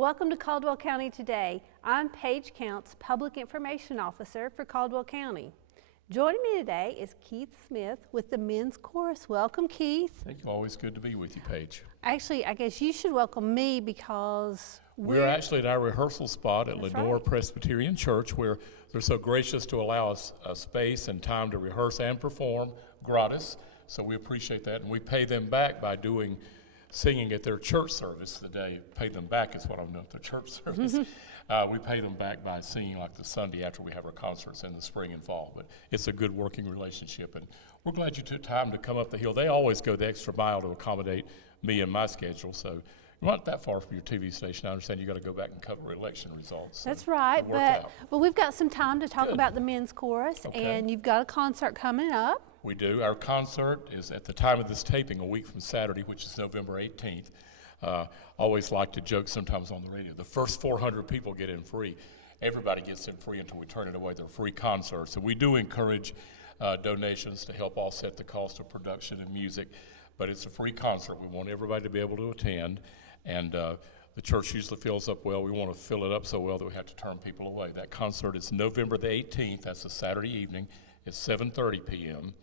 Welcome to Caldwell County Today. I'm Paige Counts, Public Information Officer for Caldwell County. Joining me today is Keith Smith with the Men's Chorus. Welcome, Keith. Thank you. Always good to be with you, Paige. Actually, I guess you should welcome me because we're actually at our rehearsal spot at Lenoir right. Presbyterian Church, where they're so gracious to allow us a space and time to rehearse and perform gratis. So we appreciate that, and we pay them back by singing at their church service the day. Pay them back is what I'm doing at their church service. We pay them back by singing like the Sunday after we have our concerts in the spring and fall. But it's a good working relationship, and we're glad you took time to come up the hill. They always go the extra mile to accommodate me and my schedule, so you're not that far from your TV station. I understand you got to go back and cover election results. That's right, but we've got some time to talk about the Men's Chorus, and you've got a concert coming up. We do. Our concert is at the time of this taping, a week from Saturday, which is November 18th. Always like to joke sometimes on the radio. The first 400 people get in free. Everybody gets in free until we turn it away. They're free concerts. And we do encourage donations to help offset the cost of production and music. But it's a free concert. We want everybody to be able to attend. And the church usually fills up well. We want to fill it up so well that we have to turn people away. That concert is November the 18th. That's a Saturday evening. It's 7:30 p.m.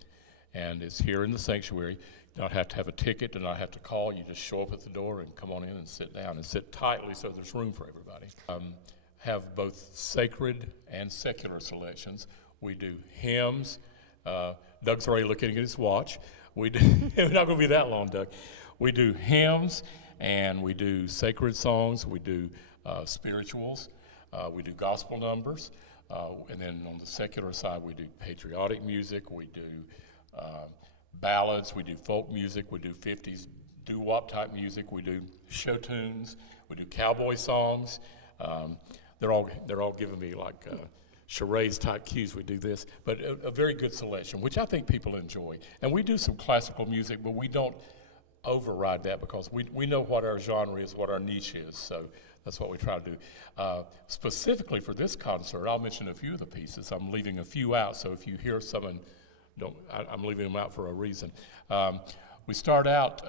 and it's here in the sanctuary. You don't have to have a ticket, do not have to call. You just show up at the door and come on in and sit down and sit tightly so there's room for everybody. Have both sacred and secular selections. We do hymns. Doug's already looking at his watch. We do. It's not going to be that long, Doug. We do hymns and we do sacred songs. We do spirituals. We do gospel numbers. And then on the secular side, we do patriotic music, we do ballads, we do folk music, we do 50s doo-wop type music, we do show tunes, we do cowboy songs. They're all giving me like charades type cues. We do this, but a very good selection, which I think people enjoy. And we do some classical music, but we don't override that because we know what our genre is, what our niche is. So that's what we try to do. Specifically for this concert, I'll mention a few of the pieces. I'm leaving a few out, so if you hear some, I'm leaving them out for a reason. We start out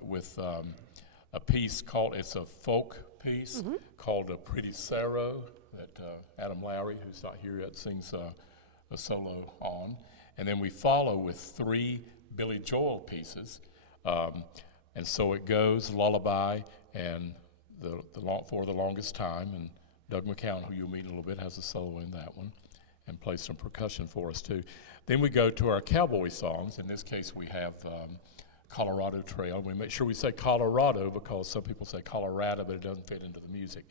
with a piece it's a folk piece called A Pretty Sorrow that Adam Lowry, who's not here yet, sings a solo on. And then we follow with 3 Billy Joel pieces. And So It Goes, Lullaby, and For the Longest Time, and Doug McCown, who you'll meet in a little bit, has a solo in that one and plays some percussion for us too. Then we go to our cowboy songs. In this case, we have Colorado Trail. We make sure we say Colorado because some people say Colorado, but it doesn't fit into the music.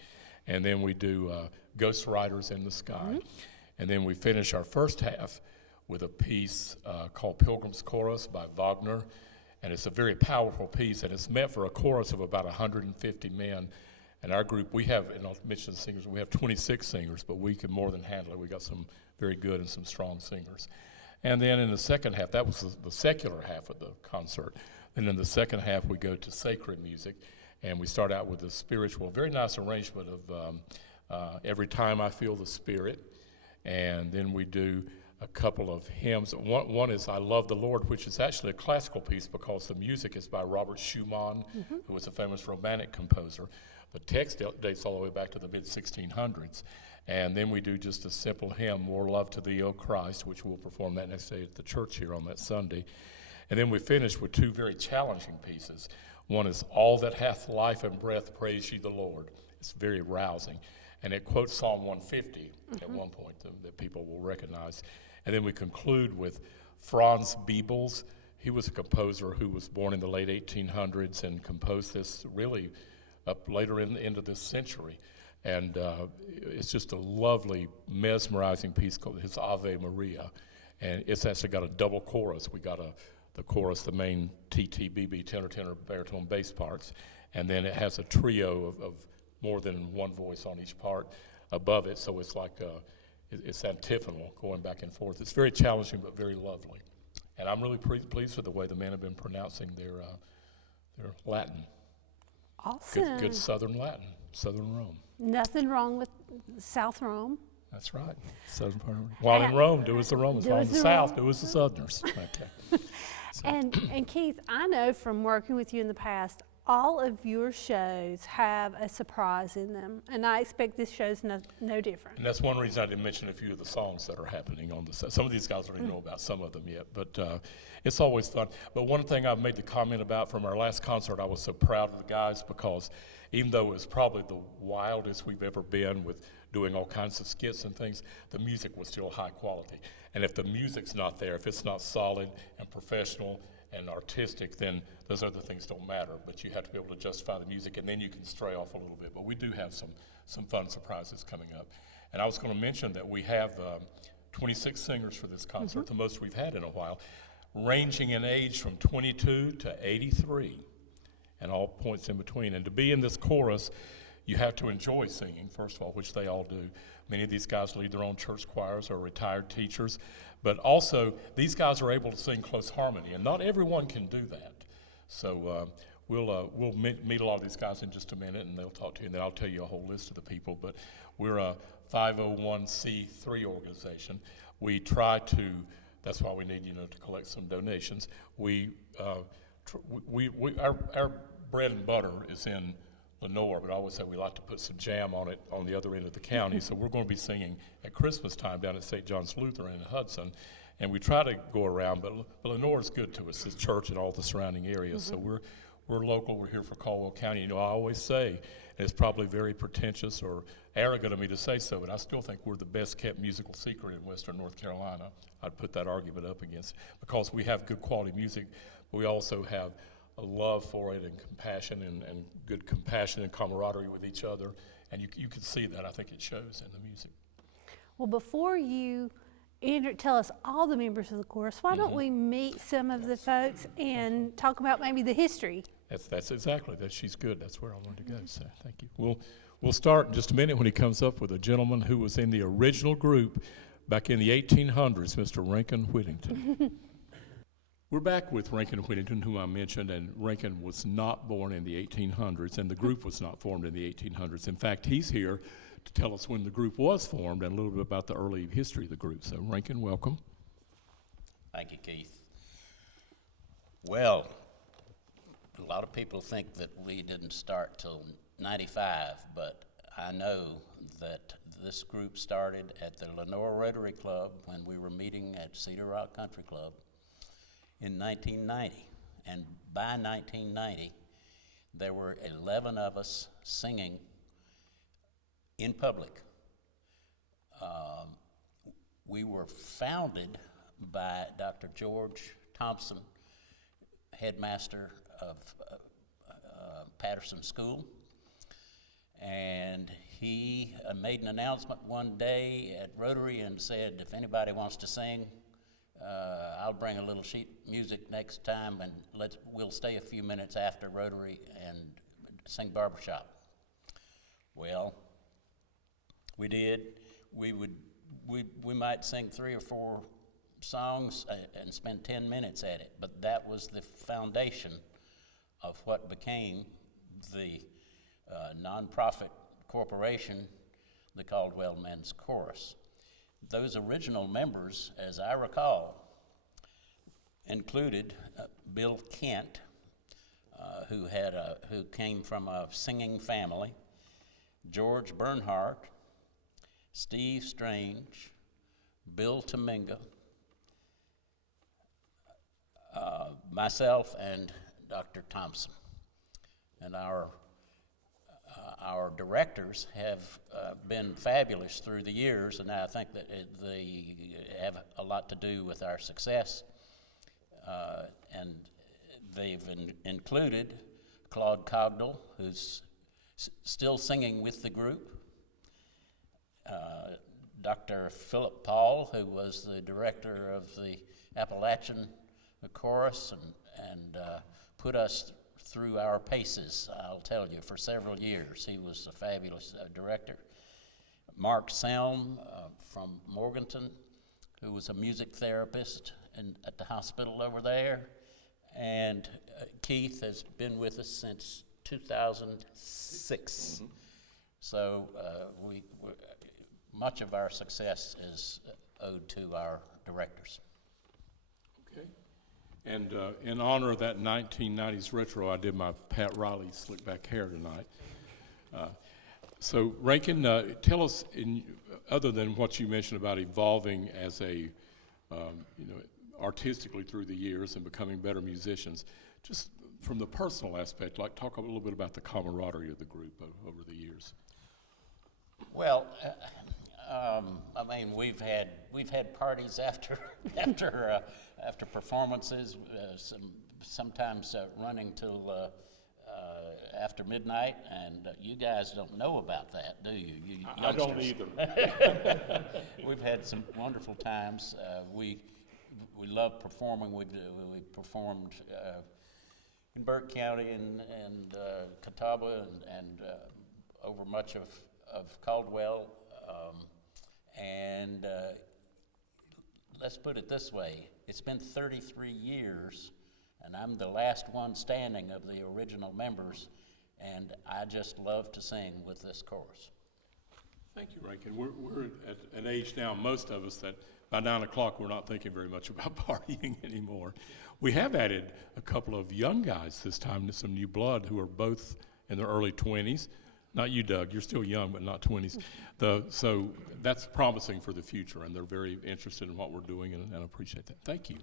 And then we do Ghost Riders in the Sky. And then we finish our first half with a piece called Pilgrim's Chorus by Wagner. And it's a very powerful piece, and it's meant for a chorus of about 150 men. And our group, and I'll mention the singers, we have 26 singers, but we can more than handle it. We got some very good and some strong singers. And then in the second half, that was the secular half of the concert. Then in the second half, we go to sacred music, and we start out with a spiritual, very nice arrangement of Every Time I Feel the Spirit. And then we do a couple of hymns. One is I Love the Lord, which is actually a classical piece because the music is by Robert Schumann, who was a famous romantic composer. The text dates all the way back to the mid-1600s. And then we do just a simple hymn, More Love to Thee, O Christ, which we'll perform that next day at the church here on that Sunday. And then we finish with 2 very challenging pieces. One is All That Hath Life and Breath, Praise Ye the Lord. It's very rousing. And it quotes Psalm 150 at one point that people will recognize. And then we conclude with Franz Beebels. He was a composer who was born in the late 1800s and composed this really up later in the end of this century. And it's just a lovely, mesmerizing piece called his Ave Maria. And it's actually got a double chorus. We got the chorus, the main TT-BB, tenor, baritone, bass parts. And then it has a trio of more than one voice on each part above it. So it's like it's antiphonal, going back and forth. It's very challenging, but very lovely. And I'm really pleased with the way the men have been pronouncing their Latin. Awesome. Good Southern Latin, Southern Rome. Nothing wrong with South Rome. That's right. Southern part of Rome. While in Rome, do as the Romans. While in the South, do as the Southerners. Okay. So. And Keith, I know from working with you in the past, all of your shows have a surprise in them, and I expect this show's no different. And that's one reason I didn't mention a few of the songs that are happening on the set. Some of these guys don't even know about some of them yet, but it's always fun. But one thing I've made the comment about from our last concert, I was so proud of the guys because even though it's probably the wildest we've ever been with doing all kinds of skits and things, the music was still high quality. And if the music's not there, if it's not solid and professional and artistic, then those other things don't matter. But you have to be able to justify the music, and then you can stray off a little bit. But we do have some fun surprises coming up. And I was going to mention that we have 26 singers for this concert, the most we've had in a while, ranging in age from 22 to 83, and all points in between. And to be in this chorus, you have to enjoy singing, first of all, which they all do. Many of these guys lead their own church choirs or retired teachers. But also, these guys are able to sing close harmony, and not everyone can do that. So we'll meet a lot of these guys in just a minute, and they'll talk to you, and then I'll tell you a whole list of the people. But we're a 501c3 organization. We try to, that's why we need, to collect some donations. Our bread and butter is in Lenoir, but I always say we like to put some jam on it on the other end of the county. So we're going to be singing at Christmas time down at St. John's Lutheran in Hudson, and we try to go around. But Lenoir is good to us, this church and all the surrounding areas. So we're local. We're here for Caldwell County. I always say, and it's probably very pretentious or arrogant of me to say so, but I still think we're the best kept musical secret in Western North Carolina. I'd put that argument up against, because we have good quality music, but we also have a love for it and compassion and good compassion and camaraderie with each other. And you can see that. I think it shows in the music. Well, before you tell us all the members of the chorus, why don't we meet some of the folks and talk about maybe the history? That's exactly that. She's good. That's where I wanted to go. So thank you. We'll start in just a minute when he comes up with a gentleman who was in the original group back in the 1800s, Mr. Rankin Whittington. We're back with Rankin Whittington, whom I mentioned, and Rankin was not born in the 1800s, and the group was not formed in the 1800s. In fact, he's here to tell us when the group was formed and a little bit about the early history of the group. So, Rankin, welcome. Thank you, Keith. Well, a lot of people think that we didn't start till 95, but I know that this group started at the Lenoir Rotary Club when we were meeting at Cedar Rock Country Club in 1990, and by 1990, there were 11 of us singing in public. We were founded by Dr. George Thompson, headmaster of Patterson School, and he made an announcement one day at Rotary and said, if anybody wants to sing, I'll bring a little sheet music next time, and we'll stay a few minutes after Rotary and sing barbershop. Well, we did. We might sing 3 or 4 songs and spend 10 minutes at it, but that was the foundation of what became the nonprofit corporation, the Caldwell Men's Chorus. Those original members, as I recall, included Bill Kent, who came from a singing family, George Bernhardt, Steve Strange, Bill Tominga, myself, and Dr. Thompson. And our directors have been fabulous through the years, and I think that they have a lot to do with our success. And they've included Claude Cogdell, who's still singing with the group, Dr. Philip Paul, who was the director of the Appalachian Chorus and put us through our paces, I'll tell you, for several years. He was a fabulous director. Mark Selm from Morganton, who was a music therapist at the hospital over there. And Keith has been with us since 2006. So much of our success is owed to our directors. Okay. And in honor of that 1990s retro, I did my Pat Riley slick back hair tonight. So Rankin, tell us, other than what you mentioned about evolving as a, artistically through the years and becoming better musicians, just from the personal aspect, like talk a little bit about the camaraderie of the group over the years. Well, I mean, we've had parties after after performances, sometimes running till after midnight, and you guys don't know about that, do you? I don't either. We've had some wonderful times. We love performing. We performed in Burke County and Catawba and over much of Caldwell. And let's put it this way, it's been 33 years, and I'm the last one standing of the original members, and I just love to sing with this chorus. Thank you, Rankin. We're at an age now, most of us, that by 9 o'clock we're not thinking very much about partying anymore. We have added a couple of young guys this time, to some new blood, who are both in their early 20s. Not you, Doug. You're still young, but not 20s. So that's promising for the future, and they're very interested in what we're doing, and I appreciate that. Thank you.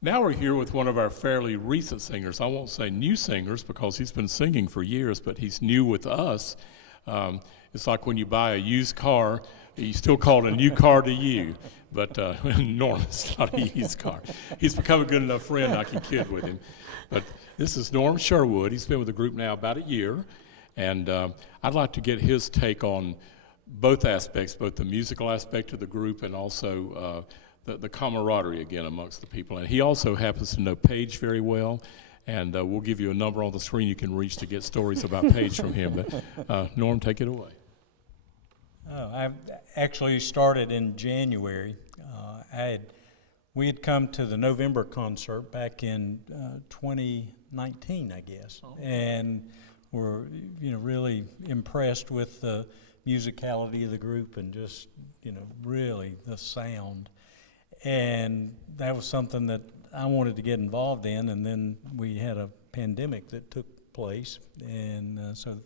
Now we're here with one of our fairly recent singers. I won't say new singers because he's been singing for years, but he's new with us. It's like when you buy a used car, you still call it a new car to you, but Norm, it's not a used car. He's become a good enough friend I can kid with him. But this is Norm Sherwood. He's been with the group now about a year. And I'd like to get his take on both aspects, both the musical aspect of the group and also the camaraderie again amongst the people. And he also happens to know Paige very well, and we'll give you a number on the screen you can reach to get stories about Paige from him. But Norm, take it away. I actually started in January. We had come to the November concert back in 2019, I guess, and were really impressed with the musicality of the group and just really the sound, and that was something that I wanted to get involved in. And then we had a pandemic that took place, and so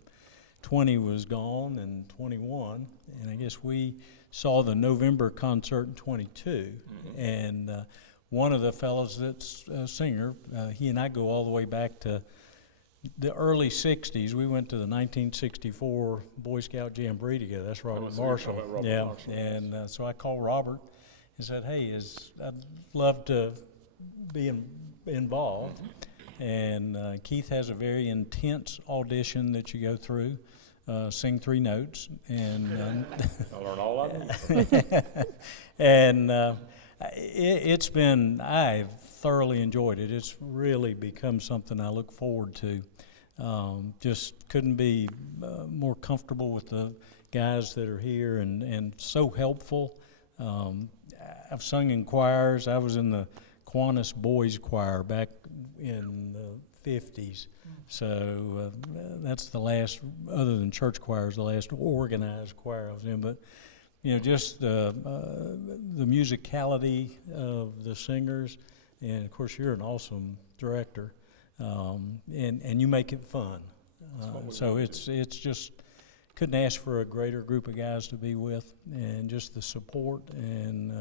20 was gone and 21, and I guess we saw the November concert in 22, and one of the fellows that's a singer, he and I go all the way back to the early 60s. We went to the 1964 Boy Scout Jamboree together. That's Robert Marshall. Marshall. And so I called Robert and said, hey, I'd love to be involved. And Keith has a very intense audition that you go through, sing 3 notes. And I'll learn all of it. And I've thoroughly enjoyed it. It's really become something I look forward to. Just couldn't be more comfortable with the guys that are here, and so helpful. I've sung in choirs. I was in the Kiwanis Boys Choir back in the 50s. So that's the last, other than church choirs, the last organized choir I was in. But just the musicality of the singers. And of course, you're an awesome director, and you make it fun. So it's just couldn't ask for a greater group of guys to be with, and just the support, and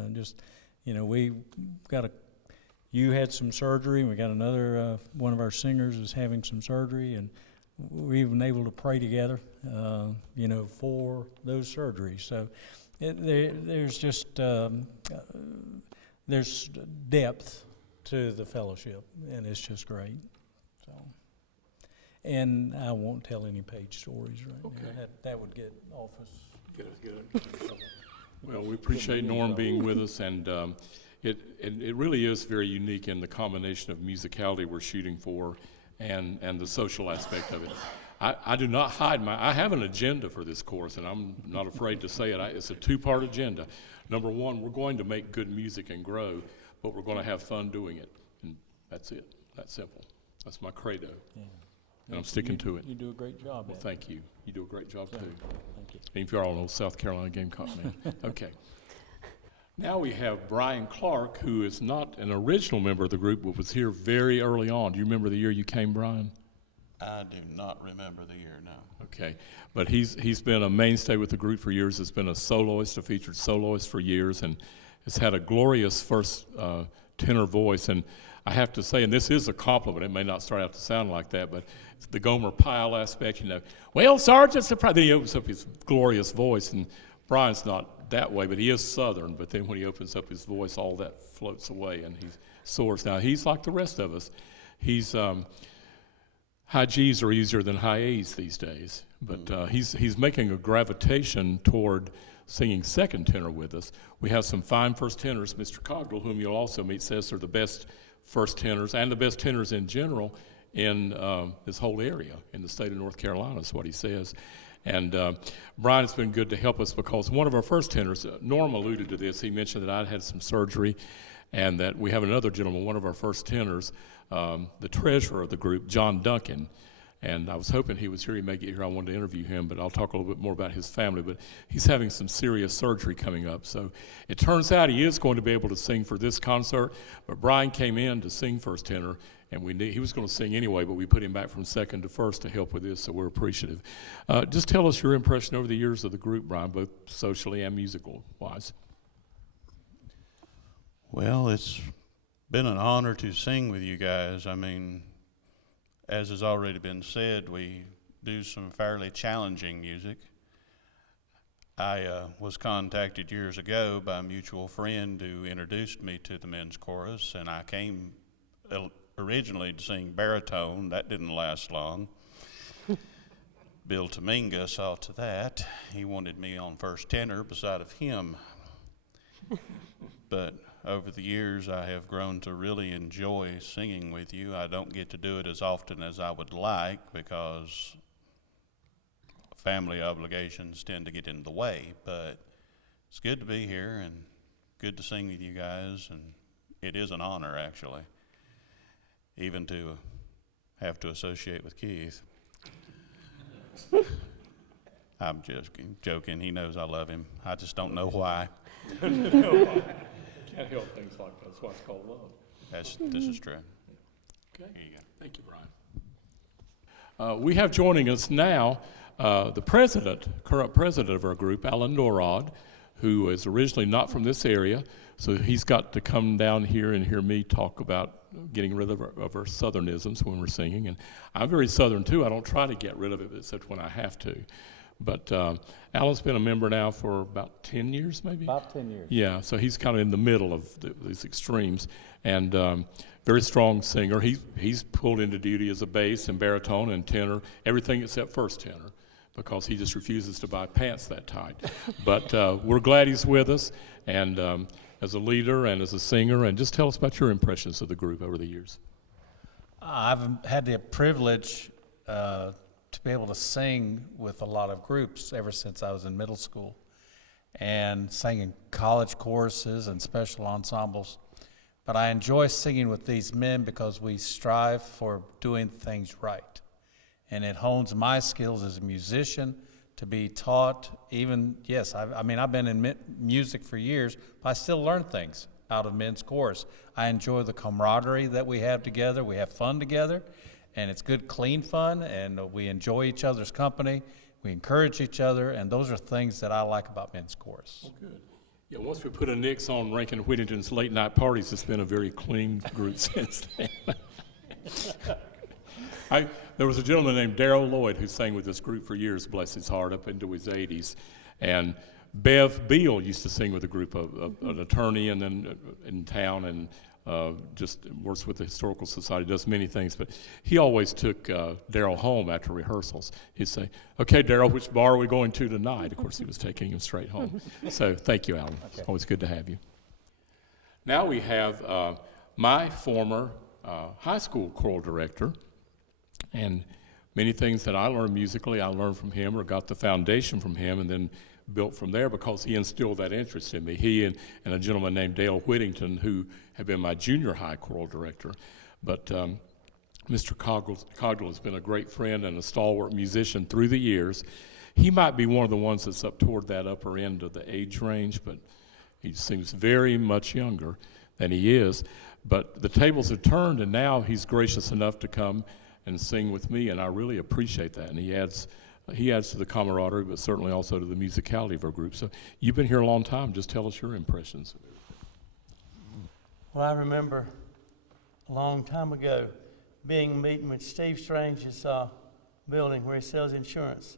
you had some surgery, and we got another one of our singers is having some surgery, and we're even able to pray together, for those surgeries. So there's just there's depth to the fellowship, and it's just great. So, and I won't tell any Page stories right now. That would get off us. Good. Well, we appreciate Norm being with us, and it really is very unique in the combination of musicality we're shooting for and the social aspect of it. I do not hide I have an agenda for this course, and I'm not afraid to say it. It's a 2-part agenda. Number 1, we're going to make good music and grow, but we're going to have fun doing it, and that's it. That's simple. That's my credo, and I'm sticking to it. You do a great job. Well, thank you. You do a great job, too. Thank you. Even if you're all an old South Carolina Gamecock man. Okay. Now we have Brian Clark, who is not an original member of the group, but was here very early on. Do you remember the year you came, Brian? I do not remember the year, no. Okay, but he's been a mainstay with the group for years. Has been a soloist, a featured soloist for years, and has had a glorious first tenor voice. And I have to say, and this is a compliment, it may not start out to sound like that, but the Gomer Pyle aspect, well, Sergeant, surprise. Then he opens up his glorious voice, and Brian's not that way, but he is Southern. But then when he opens up his voice, all that floats away, and he soars. Now, he's like the rest of us. He's high G's are easier than high A's these days, but he's making a gravitation toward singing second tenor with us. We have some fine first tenors. Mr. Caldwell, whom you'll also meet, says they're the best first tenors and the best tenors in general in this whole area in the state of North Carolina, is what he says. And Brian has been good to help us because one of our first tenors, Norm alluded to this, he mentioned that I'd had some surgery and that we have another gentleman, one of our first tenors, the treasurer of the group, John Duncan, and I was hoping he was here. He may get here. I wanted to interview him, but I'll talk a little bit more about his family. But he's having some serious surgery coming up, so it turns out he is going to be able to sing for this concert. But Brian came in to sing first tenor, and he was going to sing anyway, but we put him back from second to first to help with this, so we're appreciative. Just tell us your impression over the years of the group, Brian, both socially and musical-wise. Well, it's been an honor to sing with you guys. I mean, as has already been said, we do some fairly challenging music. I was contacted years ago by a mutual friend who introduced me to the men's chorus, and I came originally to sing baritone. That didn't last long. Bill Tominga saw to that. He wanted me on first tenor beside of him. But over the years, I have grown to really enjoy singing with you. I don't get to do it as often as I would like because family obligations tend to get in the way, but it's good to be here and good to sing with you guys, and it is an honor, actually, even to have to associate with Keith. I'm just joking. He knows I love him. I just don't know why. Can't help things like that. That's why it's called love. This is true. Okay. Here you go. Thank you, Brian. We have joining us now the current president of our group, Alan Norrod, who is originally not from this area, so he's got to come down here and hear me talk about getting rid of our southernisms when we're singing. And I'm very southern too. I don't try to get rid of it except when I have to. But Alan's been a member now for about 10 years, maybe? About 10 years. Yeah, so he's kind of in the middle of these extremes, and very strong singer. He's pulled into duty as a bass and baritone and tenor, everything except first tenor, because he just refuses to buy pants that tight. But we're glad he's with us, and as a leader and as a singer, and just tell us about your impressions of the group over the years. I've had the privilege to be able to sing with a lot of groups ever since I was in middle school, and sang in college choruses and special ensembles. But I enjoy singing with these men because we strive for doing things right. And it hones my skills as a musician to be taught, I've been in music for years, but I still learn things out of men's chorus. I enjoy the camaraderie that we have together. We have fun together, and it's good, clean fun, and we enjoy each other's company. We encourage each other, and those are things that I like about men's chorus. Oh, good. Yeah, once we put a nix on Rankin Whittington's late night parties, it's been a very clean group since then. There was a gentleman named Darrell Lloyd who sang with this group for years, bless his heart, up into his 80s. And Bev Beal used to sing with a group of an attorney and then in town, and just works with the Historical Society, does many things. But he always took Darrell home after rehearsals. He'd say, "Okay, Darrell, which bar are we going to tonight?" Of course, he was taking him straight home. So thank you, Alan. Okay. It's always good to have you. Now we have my former high school choral director, and many things that I learned musically, I learned from him or got the foundation from him, and then built from there because he instilled that interest in me. He and a gentleman named Dale Whittington, who had been my junior high choral director. But Mr. Caldwell has been a great friend and a stalwart musician through the years. He might be one of the ones that's up toward that upper end of the age range, but He seems very much younger than he is. But the tables have turned, and now he's gracious enough to come and sing with me, and I really appreciate that. And he adds to the camaraderie, but certainly also to the musicality of our group. So you've been here a long time. Just tell us your impressions. Well, I remember a long time ago meeting with Steve Strange's building where he sells insurance.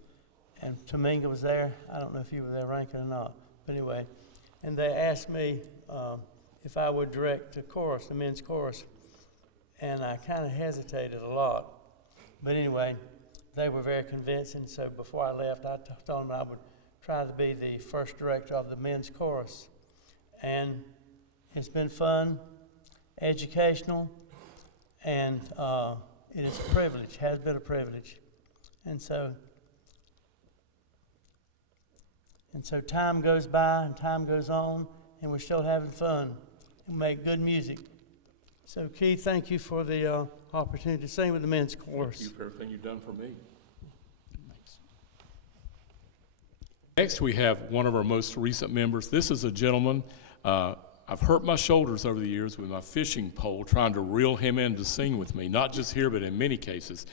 And Tominga was there. I don't know if you were there, Rankin, or not. But anyway, and they asked me if I would direct the chorus, the men's chorus. And I kind of hesitated a lot. But anyway, they were very convincing. So before I left, I told them I would try to be the first director of the men's chorus. And it's been fun, educational, and it is a privilege, has been a privilege. And so time goes by and time goes on, and we're still having fun and make good music. So Keith, thank you for the opportunity to sing with the men's chorus. Thank you for everything you've done for me. Next, we have one of our most recent members. This is a gentleman. I've hurt my shoulders over the years with my fishing pole trying to reel him in to sing with me, not just here, but in many cases.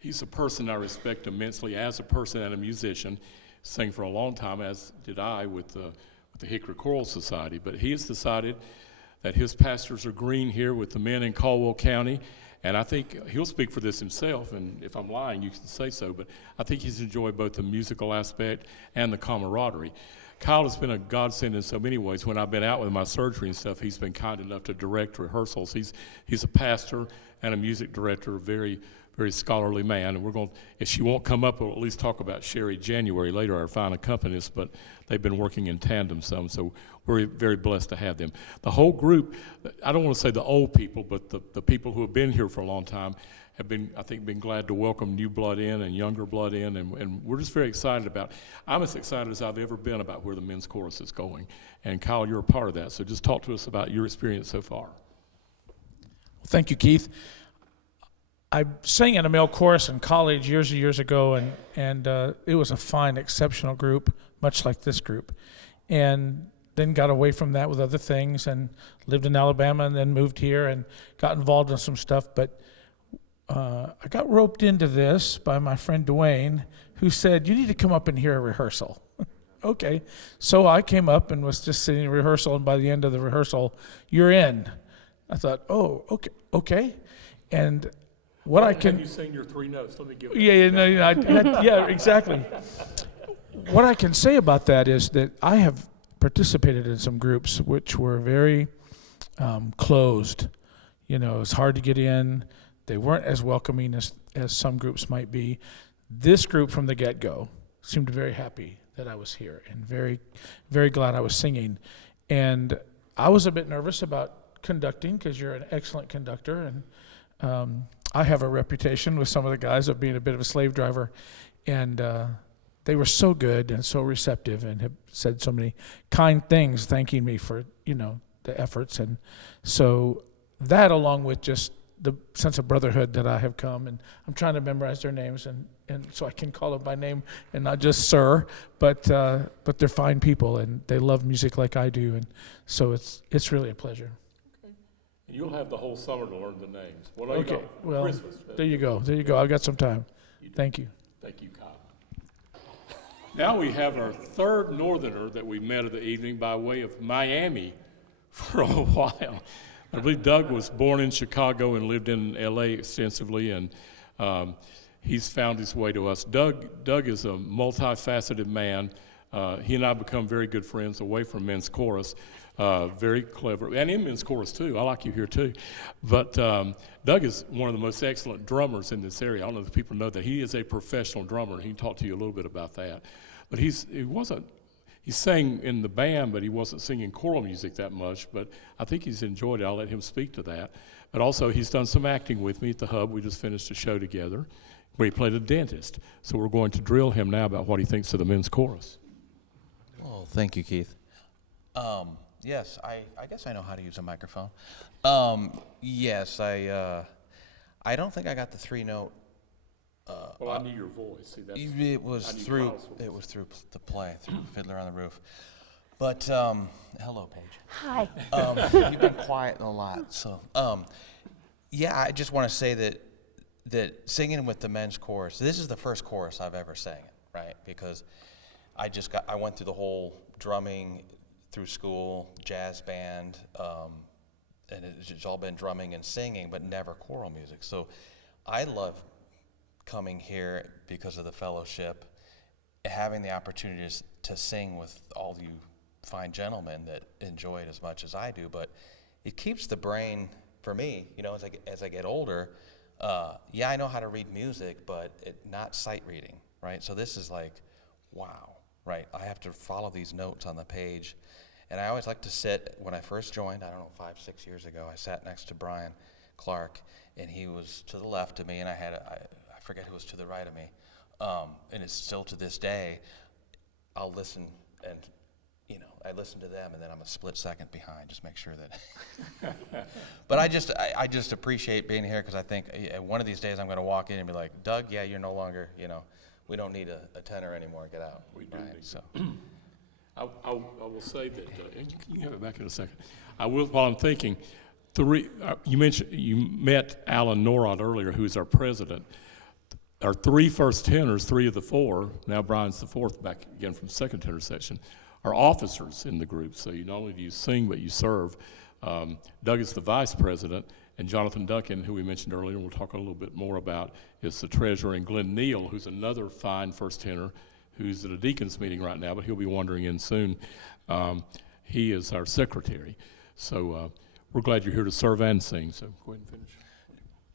He's a person I respect immensely as a person and a musician. Sang for a long time, as did I, with the Hickory Choral Society. But he has decided that his pastures are green here with the men in Caldwell County, and I think he'll speak for this himself, and if I'm lying, you can say so, but I think he's enjoyed both the musical aspect and the camaraderie. Kyle has been a godsend in so many ways. When I've been out with my surgery and stuff, he's been kind enough to direct rehearsals. He's a pastor and a music director, very, very scholarly man. And we're going, if she won't come up, we'll at least talk about Sherry January later, our fine accompanist, but they've been working in tandem some, so we're very blessed to have them. The whole group, I don't want to say the old people, but the people who have been here for a long time have been, I think, been glad to welcome new blood in and younger blood in, and we're just very excited about, I'm as excited as I've ever been about where the men's chorus is going. And Kyle, you're a part of that, so just talk to us about your experience so far. Thank you, Keith. I sang in a male chorus in college years and years ago, and it was a fine, exceptional group, much like this group. And then got away from that with other things and lived in Alabama and then moved here and got involved in some stuff. But I got roped into this by my friend Dwayne, who said, you need to come up and hear a rehearsal. Okay. So I came up and was just sitting in rehearsal, and by the end of the rehearsal, you're in. I thought, oh, okay. And what I can... You sing your three notes. Let me give it. Yeah, exactly. What I can say about that is that I have participated in some groups which were very closed. You know, it's hard to get in. They weren't as welcoming as some groups might be. This group from the get-go seemed very happy that I was here and very, very glad I was singing. And I was a bit nervous about conducting because you're an excellent conductor, and I have a reputation with some of the guys of being a bit of a slave driver, and they were so good and so receptive and have said so many kind things thanking me for, the efforts. And so that, along with just the sense of brotherhood that I have come, and I'm trying to memorize their names and so I can call them by name and not just sir, but they're fine people and they love music like I do, and so it's really a pleasure. And you'll have the whole summer to learn the names. Well, Okay, well, Christmas. there you go. I've got some time. Thank you. Thank you, Kyle. Now we have our third Northerner that we met of the evening by way of Miami for a while. I believe Doug was born in Chicago and lived in L.A. extensively, and he's found his way to us. Doug is a multifaceted man. He and I have become very good friends away from men's chorus. Very clever, and in men's chorus too. I like you here too. But Doug is one of the most excellent drummers in this area. I don't know if people know that. He is a professional drummer, and he can talk to you a little bit about that. But he sang in the band, but he wasn't singing choral music that much. But I think he's enjoyed it. I'll let him speak to that. But also, he's done some acting with me at the Hub. We just finished a show together where he played a dentist. So we're going to drill him now about what he thinks of the men's chorus. Well, thank you, Keith. Yes, I guess I know how to use a microphone. Yes, I don't think I got the three-note. Well, I knew your voice. See, It was through the play, through Fiddler on the Roof. But, hello, Paige. Hi. You've been quiet a lot, so, yeah, I just want to say that singing with the men's chorus, this is the first chorus I've ever sang it, right? Because I went through the whole drumming through school, jazz band, and it's all been drumming and singing, but never choral music. So I love coming here because of the fellowship, having the opportunity to sing with all you fine gentlemen that enjoy it as much as I do. But it keeps the brain, for me, as I get older, yeah, I know how to read music, but not sight reading, right? So this is like, wow, right? I have to follow these notes on the page. And I always like to sit, when I first joined, I don't know, 5-6 years ago, I sat next to Brian Clark, and he was to the left of me, and I forget who was to the right of me. And it's still to this day, I'll listen, and I listen to them, and then I'm a split second behind, just make sure that. But I just appreciate being here, because I think one of these days I'm going to walk in and be like, Doug, yeah, you're no longer, we don't need a tenor anymore, get out. We do right? need So. I will say that, and you can have it back in a second. I will, while I'm thinking, you met Alan Norrod earlier, who's our president. Our 3 first tenors, 3 of the 4, now Brian's the 4th, back again from second tenor section, are officers in the group. So you not only do you sing, but you serve. Doug is the vice president, and Jonathan Duncan, who we mentioned earlier, we'll talk a little bit more about, is the treasurer, and Glenn Neal, who's another fine first tenor, who's at a deacon's meeting right now, but he'll be wandering in soon. He is our secretary. So we're glad you're here to serve and sing, so go ahead and finish.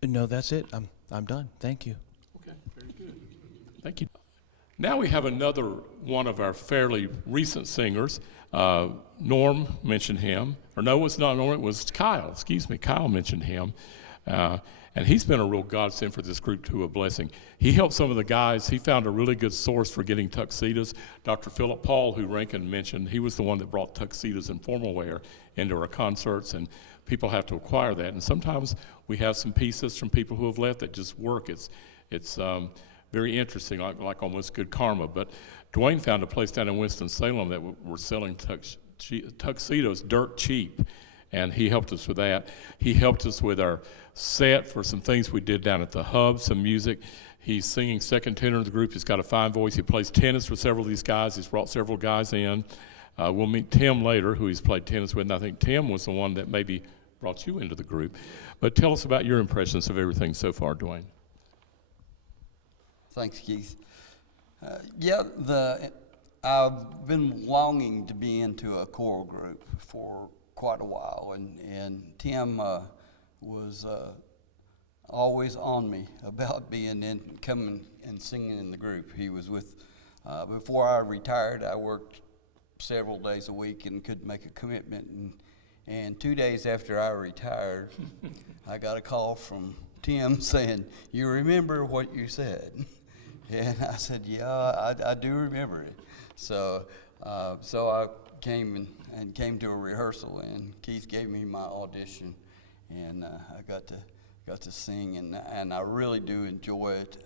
No, that's it. I'm done. Thank you. Okay, very good. Thank you. Now we have another one of our fairly recent singers. Norm mentioned him. Or no, it's not Norm, it was Kyle. Excuse me, Kyle mentioned him. And he's been a real godsend for this group, too, a blessing. He helped some of the guys. He found a really good source for getting tuxedos. Dr. Philip Paul, who Rankin mentioned, he was the one that brought tuxedos and formal wear into our concerts, and people have to acquire that. And sometimes we have some pieces from people who have left that just work. It's very interesting, like almost good karma. But Dwayne found a place down in Winston-Salem that were selling tuxedos dirt cheap, and he helped us with that. He helped us with our set for some things we did down at the Hub, some music. He's singing second tenor in the group. He's got a fine voice. He plays tennis with several of these guys. He's brought several guys in. We'll meet Tim later, who he's played tennis with, and I think Tim was the one that maybe brought you into the group. But tell us about your impressions of everything so far, Dwayne. Thanks, Keith. I've been longing to be into a choral group for quite a while, and Tim was always on me about coming and singing in the group. He was with, before I retired, I worked several days a week and couldn't make a commitment, and 2 days after I retired, I got a call from Tim saying, "You remember what you said?" And I said, "Yeah, I do remember it." So I came and came to a rehearsal, and Keith gave me my audition, and I got to sing, and I really do enjoy it.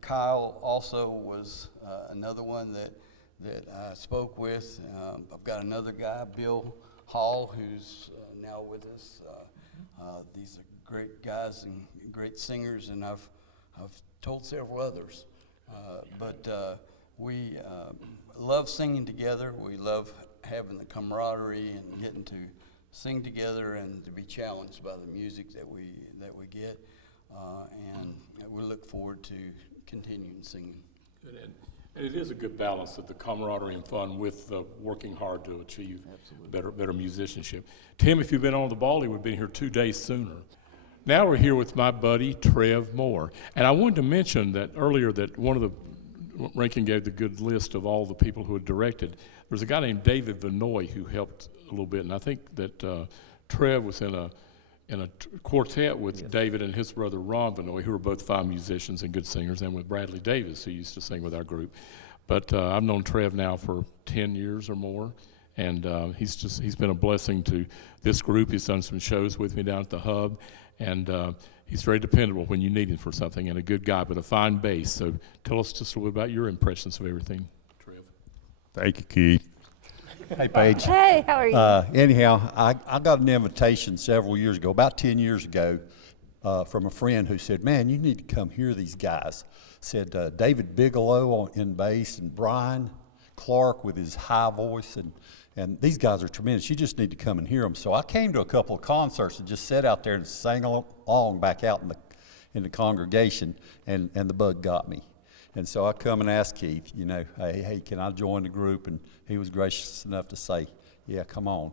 Kyle also was another one that I spoke with. I've got another guy, Bill Hall, who's now with us. These are great guys and great singers, and I've told several others. But we love singing together. We love having the camaraderie and getting to sing together and to be challenged by the music that we get. And we look forward to continuing singing. Good. And it is a good balance of the camaraderie and fun with working hard to achieve better musicianship. Tim, if you'd been on the ball, he would have been here 2 days sooner. Now we're here with my buddy, Trev Moore. And I wanted to mention that earlier that Rankin gave the good list of all the people who had directed. There's a guy named David Vinoy who helped a little bit, and I think that Trev was in a quartet with David and his brother Ron Vinoy, who are both fine musicians and good singers, and with Bradley Davis, who used to sing with our group. But I've known Trev now for 10 years or more, and he's been a blessing to this group. He's done some shows with me down at the Hub, and he's very dependable when you need him for something, and a good guy, but a fine bass. So tell us just a little bit about your impressions of everything, Trev. Thank you, Keith. Hey, Paige. Hey, how are you? Anyhow, I got an invitation several years ago, about 10 years ago, from a friend who said, man, you need to come hear these guys. Said David Bigelow in bass and Brian Clark with his high voice, and these guys are tremendous. You just need to come and hear them. So I came to a couple of concerts and just sat out there and sang along back out in the congregation, and the bug got me. And so I come and asked Keith, you know, hey, can I join the group? And he was gracious enough to say, yeah, come on.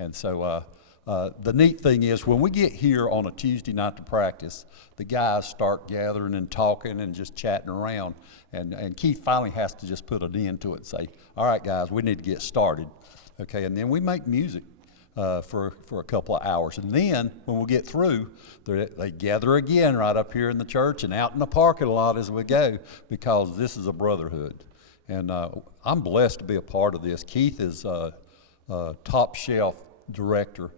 And so the neat thing is when we get here on a Tuesday night to practice, the guys start gathering and talking and just chatting around. And Keith finally has to just put an end to it and say, all right, guys, we need to get started. Okay, and then we make music for a couple of hours. And then when we get through, they gather again right up here in the church and out in the parking lot as we go, because this is a brotherhood. And I'm blessed to be a part of this. Keith is a top shelf director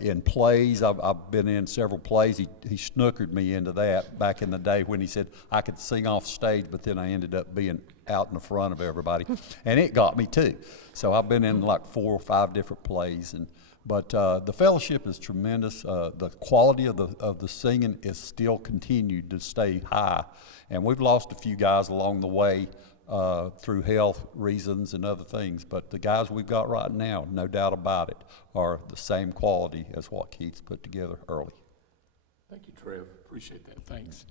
in plays. I've been in several plays. He snookered me into that back in the day when he said I could sing off stage, but then I ended up being out in the front of everybody, and it got me too. So I've been in like 4 or 5 different plays, but the fellowship is tremendous. The quality of the singing is still continued to stay high, and we've lost a few guys along the way through health reasons and other things, but the guys we've got right now, no doubt about it, are the same quality as what Keith's put together early. Thank you, Trev. Appreciate that. Thanks.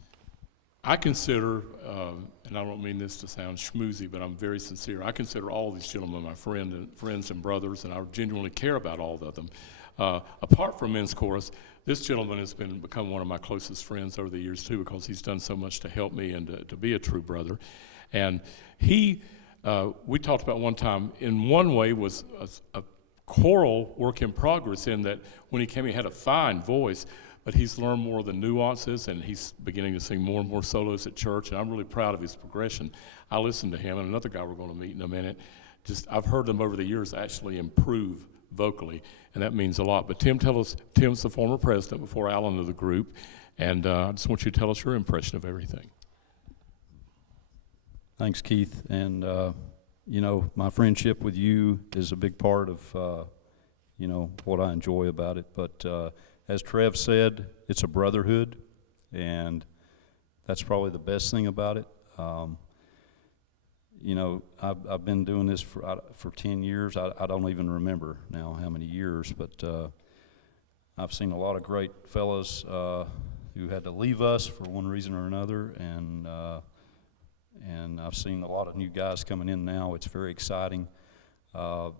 I consider, and I don't mean this to sound schmoozy, but I'm very sincere. I consider all these gentlemen my friends and brothers, and I genuinely care about all of them. Apart from men's chorus, this gentleman has become one of my closest friends over the years too, because he's done so much to help me and to be a true brother. And we talked about one time, in one way was a choral work in progress, in that when he came, he had a fine voice, but he's learned more of the nuances, and he's beginning to sing more and more solos at church, and I'm really proud of his progression. I listened to him, and another guy we're going to meet in a minute. I've heard them over the years actually improve vocally, and that means a lot. But Tim's the former president before Alan of the group, and I just want you to tell us your impression of everything. Thanks, Keith. And, you know, my friendship with you is a big part of, you know, what I enjoy about it. But as Trev said, it's a brotherhood, and that's probably the best thing about it. You know, I've been doing this for 10 years. I don't even remember now how many years, but I've seen a lot of great fellas who had to leave us for one reason or another, and I've seen a lot of new guys coming in now. It's very exciting. The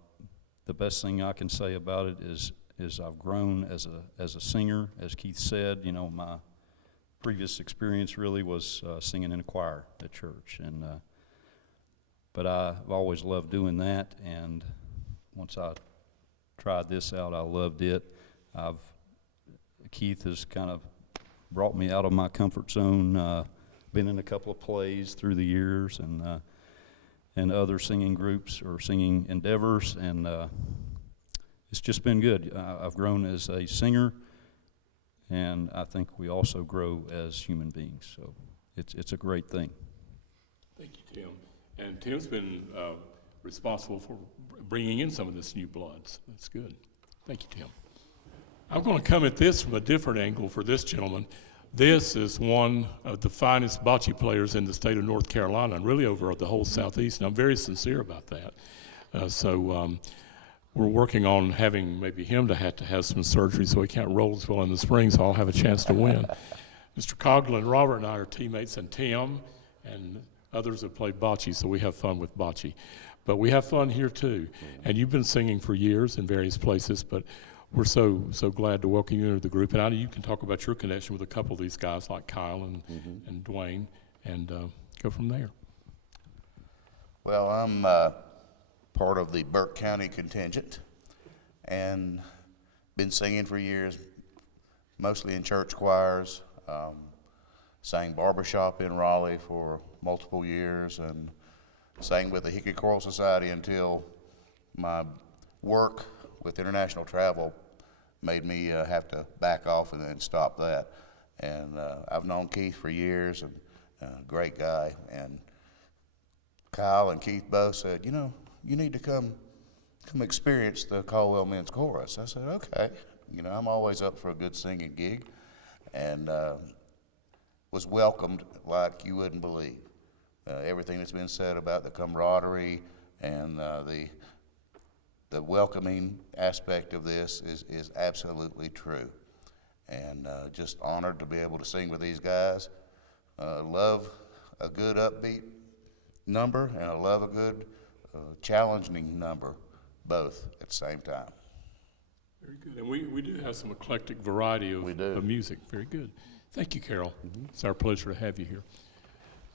best thing I can say about it is I've grown as a singer. As Keith said, you know, my previous experience really was singing in a choir at church, but I've always loved doing that. And once I tried this out, I loved it. Keith has kind of brought me out of my comfort zone. Been in a couple of plays through the years, and other singing groups or singing endeavors, and it's just been good. I've grown as a singer, and I think we also grow as human beings. So it's a great thing. Thank you, Tim. And Tim's been responsible for bringing in some of this new blood. So that's good. Thank you, Tim. I'm going to come at this from a different angle for this gentleman. This is one of the finest bocce players in the state of North Carolina, and really over the whole Southeast, and I'm very sincere about that. We're working on having maybe him to have some surgery so he can't roll as well in the spring, so I'll have a chance to win. Mr. Caldwell and Robert and I are teammates, and Tim and others have played bocce, so we have fun with bocce. But we have fun here too, and you've been singing for years in various places, but we're so glad to welcome you into the group. And I know you can talk about your connection with a couple of these guys like Kyle and Dwayne, and go from there. Well, I'm part of the Burke County contingent, and been singing for years, mostly in church choirs. Sang barbershop in Raleigh for multiple years, and sang with the Hickey Choral Society until my work with international travel made me have to back off and then stop that. And I've known Keith for years, and great guy. And Kyle and Keith both said, you know, you need to come come experience the Caldwell Men's Chorus. I said, okay. You know, I'm always up for a good singing gig, and was welcomed like you wouldn't believe. Everything that's been said about the camaraderie and the welcoming aspect of this is absolutely true. And just honored to be able to sing with these guys. Love a good upbeat number, and I love a good challenging number, both at the same time. Very good. And we do have some eclectic variety of music. Very good. Thank you, Carol. It's our pleasure to have you here.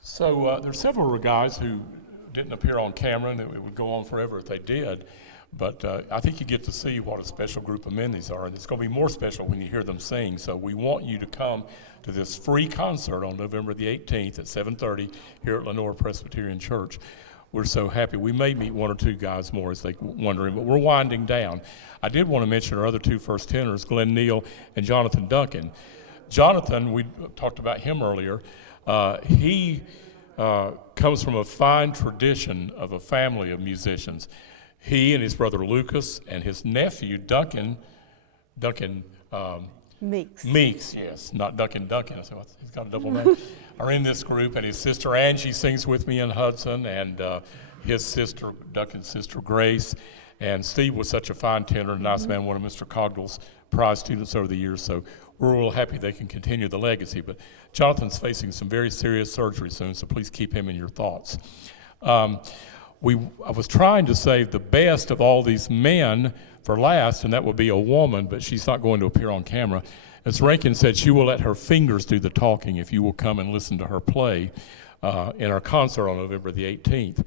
So there's several guys who didn't appear on camera, and it would go on forever if they did. But I think you get to see what a special group of men these are, and it's going to be more special when you hear them sing. So we want you to come to this free concert on November the 18th at 7:30 here at Lenoir Presbyterian Church. We're so happy. We may meet one or two guys more as they're wondering, but we're winding down. I did want to mention our other two first tenors, Glenn Neal and Jonathan Duncan. Jonathan, we talked about him earlier. He comes from a fine tradition of a family of musicians. He and his brother Lucas and his nephew Duncan Meeks, yes, not Duncan, so he's got a double name, are in this group, and his sister Angie sings with me in Hudson, and his sister, Duncan's sister Grace, and Steve was such a fine tenor and nice man, one of Mr. Cogdell's prize students over the years, so we're real happy they can continue the legacy. But Jonathan's facing some very serious surgery soon, so please keep him in your thoughts. I was trying to save the best of all these men for last, and that would be a woman, but she's not going to appear on camera. As Rankin said, she will let her fingers do the talking if you will come and listen to her play in our concert on November the 18th.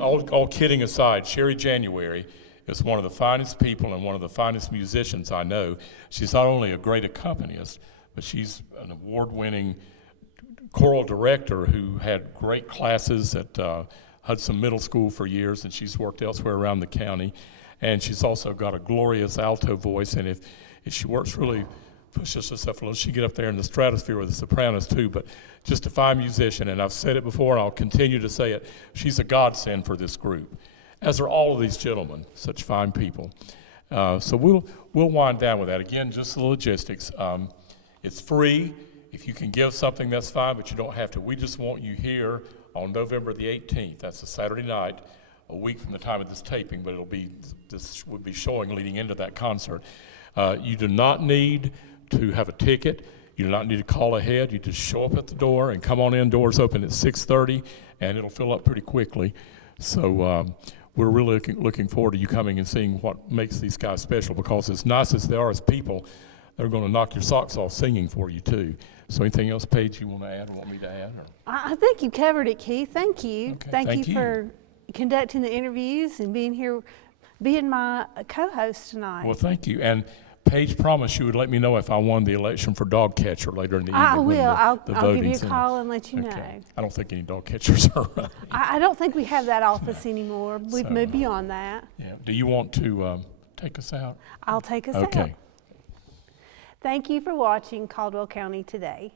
All kidding aside, Sherry January is one of the finest people and one of the finest musicians I know. She's not only a great accompanist, but she's an award-winning choral director who had great classes at Hudson Middle School for years, and she's worked elsewhere around the county. And she's also got a glorious alto voice, and if she works really, pushes herself a little, she can get up there in the stratosphere with the sopranos too, but just a fine musician, and I've said it before and I'll continue to say it, she's a godsend for this group, as are all of these gentlemen, such fine people. So we'll wind down with that. Again, just the logistics. It's free. If you can give something, that's fine, but you don't have to. We just want you here on November the 18th. That's a Saturday night, a week from the time of this taping, but this would be showing leading into that concert. You do not need to have a ticket. You do not need to call ahead. You just show up at the door and come on in. Doors open at 6:30, and it'll fill up pretty quickly. So we're really looking forward to you coming and seeing what makes these guys special, because as nice as they are as people, they're going to knock your socks off singing for you too. So anything else, Paige, you want to add or want me to add? Or? I think you covered it, Keith. Thank you. Okay, Thank you for conducting the interviews and being here, being my co-host tonight. Well, thank you. And Paige promised you would let me know if I won the election for dog catcher later in the evening. I will. I'll give you a voting's in. call and let you know. I don't think any dog catchers are running. I don't think we have that office anymore. We've So, moved beyond that. Yeah. Do you want to take us out? I'll take us out. Okay. Thank you for watching Caldwell County Today.